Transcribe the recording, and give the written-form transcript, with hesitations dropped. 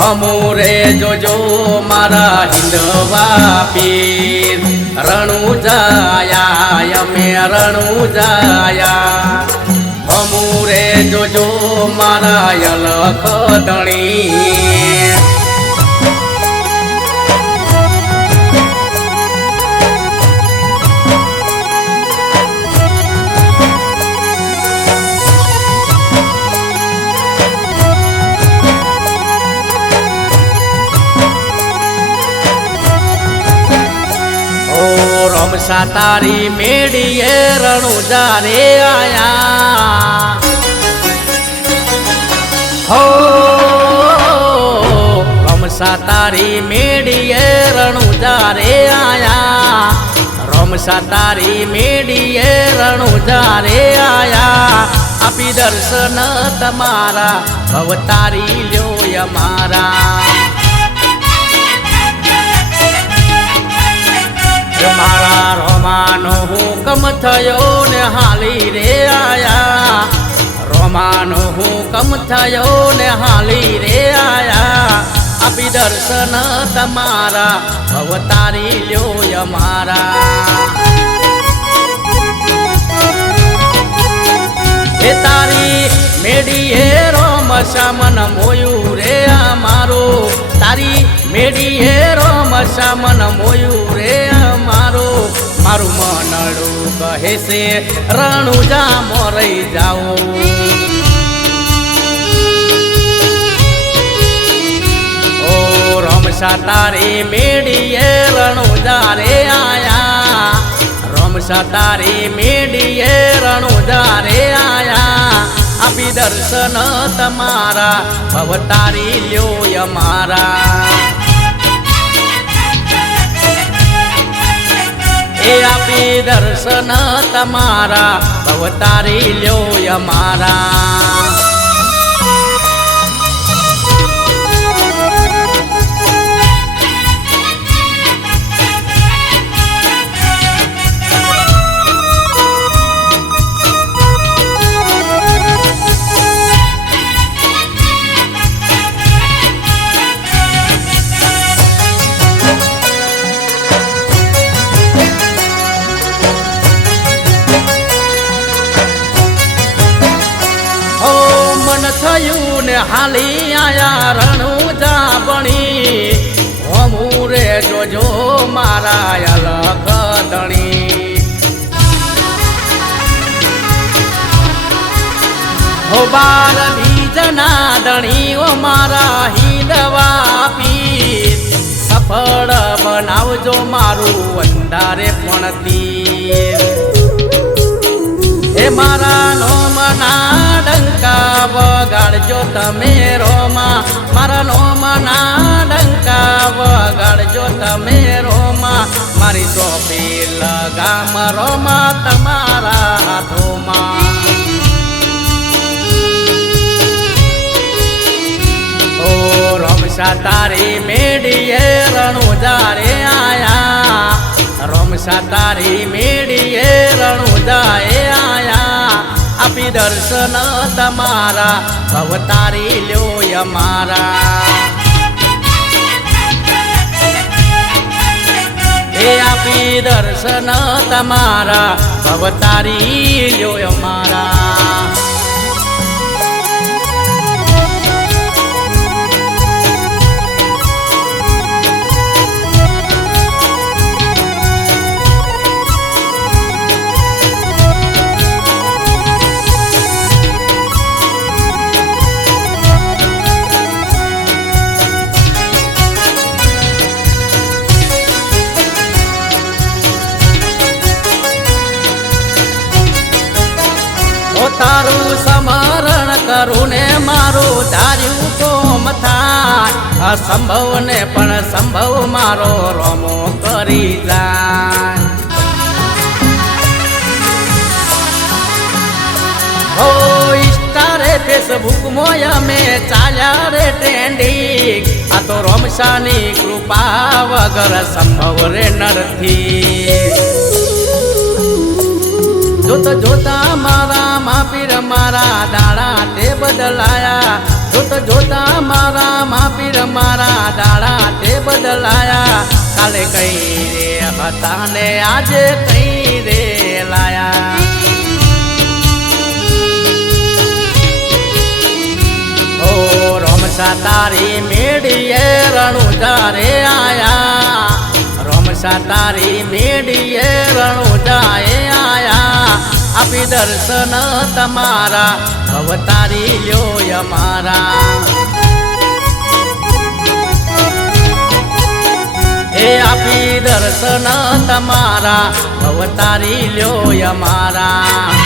અમુરે જોજો મારા હિંદવા પીર રણુ જાયા અમે રણુ જાયા અમુરે જોજો મારા યલખ ધણી રમસા તારી મેડીએ રણુજા રે આયા હો રમસા તારી મેડીએ રણુજા રે આયા રમસા તારી મેડીએ રણુજા રે આયા આપી દર્શન તમારા ભવતારી લ્યો અમારા મારા રોમાનો હુકમ થયો ને હાલી રે આયા રોમાનો હુકમ થયો ને હાલી રે આયા આપી દર્શન તમારા ભવતારી લ્યો અમારા એ તારી મેડીએ રોમ શામન મોયું રે અમારો તારી મેડીએ રોમ શામન મોયું રે અમારો મારું મનડું કહે છે રણુજા મોરઈ જાઓ ઓ રમસા તારી મેડીએ રણુજા રે આયા રમસા તારી મેડીએ રણુજા રે આયા આપી દર્શન તમારા ભવતારી લ્યો અમારા એ આપી દર્શન તમારા ભવતારી લ્યો અમારા થયું ને હાલી આયા રણુજા બણી અમુરે જોજો મારા અલગ ધણી હો બાર બીજના ધણી ઓ મારા હિંદવા પીર સફળ બનાવજો મારું અંધારે પણ તીર હે મારા નોમના ડંકા વગાડજો તમે રોમા મારા નોમના ડંકા વગાડજો તમે રોમા મારી સોપી લગામ રોમા તમારા હાથોમાં ઓ રમસા તારી મેડીએ રણુજા રે આયા રમસા તારી મેડીએ રણુજા એ આયા આપી દર્શન તમારા ભવતારી લ્યો અમારા એ આપી દર્શન તમારા ભવતારી લ્યો અમારા તારું સમરણ કરું ને મારું ધાર્યું કોમ થાય અસંભવ ને પણ સંભવ મારો રોમો કરી જાય હુકમોય અમે ચાલ્યા રે ટેન્ડિંગ આ તો રોમશાની કૃપા વગર સંભવ રે નથી જોતા જોતા મારા માપીર મારા દાડા તે બદલાયા જોતા જોતા મારા માપીર મારા દાડા તે બદલાયા કાલે કઈ રે હતા ને આજે કઈ રે લાયા ઓ રોમશા તારી મેડીએ રણુજા રે આયા રોમશા તારી મેડીએ રણુજા એ આયા આપી દર્શન તમારા અવતારી લ્યો અમારા એ આપી દર્શન તમારા અવતારી લ્યો અમારા